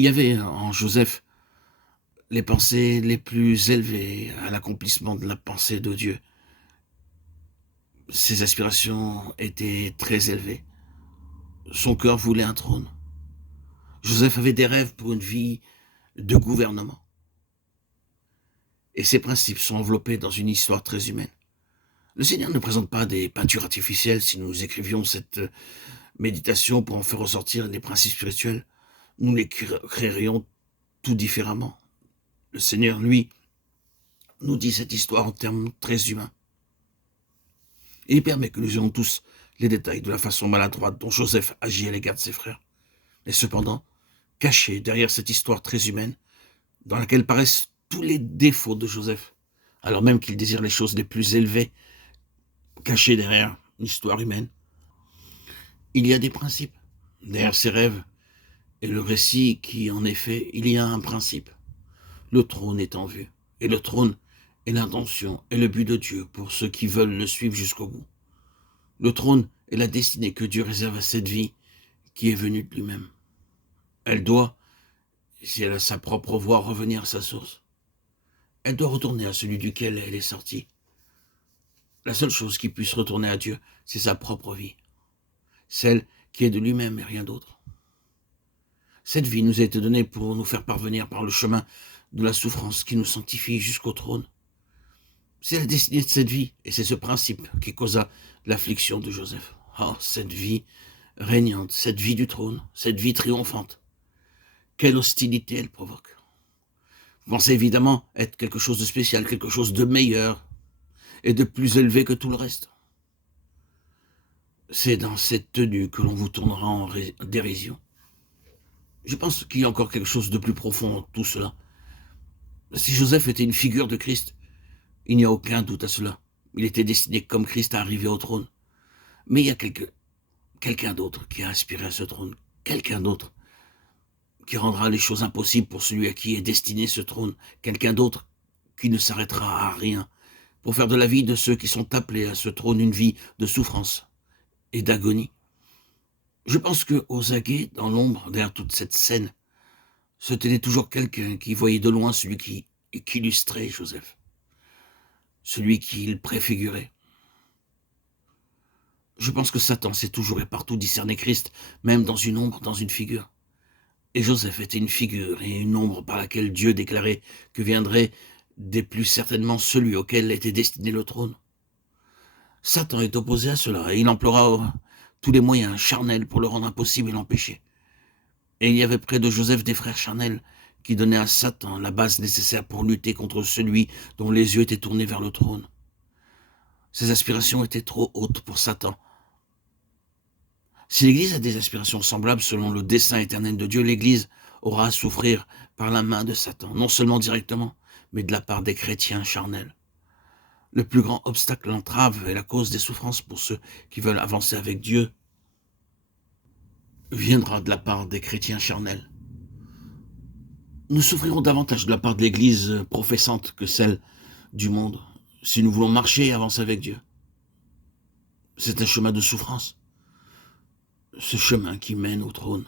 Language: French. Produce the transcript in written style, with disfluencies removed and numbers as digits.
Il y avait en Joseph les pensées les plus élevées à l'accomplissement de la pensée de Dieu. Ses aspirations étaient très élevées. Son cœur voulait un trône. Joseph avait des rêves pour une vie de gouvernement. Et ses principes sont enveloppés dans une histoire très humaine. Le Seigneur ne présente pas des peintures artificielles. Si nous écrivions cette méditation pour en faire ressortir des principes spirituels, nous les créerions tout différemment. Le Seigneur, lui, nous dit cette histoire en termes très humains. Et il permet que nous ayons tous les détails de la façon maladroite dont Joseph agit à l'égard de ses frères. Et cependant, caché derrière cette histoire très humaine, dans laquelle paraissent tous les défauts de Joseph, alors même qu'il désire les choses les plus élevées, cachées derrière une histoire humaine, il y a des principes. Derrière ses rêves et le récit qui en est fait, il y a un principe. Le trône est en vue. Et le trône est l'intention et le but de Dieu pour ceux qui veulent le suivre jusqu'au bout. Le trône est la destinée que Dieu réserve à cette vie qui est venue de lui-même. Elle doit, si elle a sa propre voie, revenir à sa source. Elle doit retourner à celui duquel elle est sortie. La seule chose qui puisse retourner à Dieu, c'est sa propre vie. Celle qui est de lui-même et rien d'autre. Cette vie nous a été donnée pour nous faire parvenir par le chemin de la souffrance qui nous sanctifie jusqu'au trône. C'est la destinée de cette vie, et c'est ce principe qui causa l'affliction de Joseph. Oh, cette vie régnante, cette vie du trône, cette vie triomphante. Quelle hostilité elle provoque. Vous pensez évidemment être quelque chose de spécial, quelque chose de meilleur et de plus élevé que tout le reste. C'est dans cette tenue que l'on vous tournera en dérision. Je pense qu'il y a encore quelque chose de plus profond en tout cela. Si Joseph était une figure de Christ, il n'y a aucun doute à cela. Il était destiné comme Christ à arriver au trône. Mais il y a quelqu'un d'autre qui a aspiré à ce trône. Quelqu'un d'autre qui rendra les choses impossibles pour celui à qui est destiné ce trône. Quelqu'un d'autre qui ne s'arrêtera à rien pour faire de la vie de ceux qui sont appelés à ce trône une vie de souffrance et d'agonie. Je pense qu'aux aguets, dans l'ombre, derrière toute cette scène, se tenait toujours quelqu'un qui voyait de loin celui qui illustrait Joseph, celui qu'il préfigurait. Je pense que Satan sait toujours et partout discerner Christ, même dans une ombre, dans une figure. Et Joseph était une figure et une ombre par laquelle Dieu déclarait que viendrait des plus certainement celui auquel était destiné le trône. Satan est opposé à cela et il emploiera tous les moyens charnels pour le rendre impossible et l'empêcher. Et il y avait près de Joseph des frères charnels qui donnaient à Satan la base nécessaire pour lutter contre celui dont les yeux étaient tournés vers le trône. Ses aspirations étaient trop hautes pour Satan. Si l'Église a des aspirations semblables selon le dessein éternel de Dieu, l'Église aura à souffrir par la main de Satan, non seulement directement, mais de la part des chrétiens charnels. Le plus grand obstacle, l'entrave et la cause des souffrances pour ceux qui veulent avancer avec Dieu viendra de la part des chrétiens charnels. Nous souffrirons davantage de la part de l'Église professante que celle du monde, si nous voulons marcher et avancer avec Dieu. C'est un chemin de souffrance, ce chemin qui mène au trône.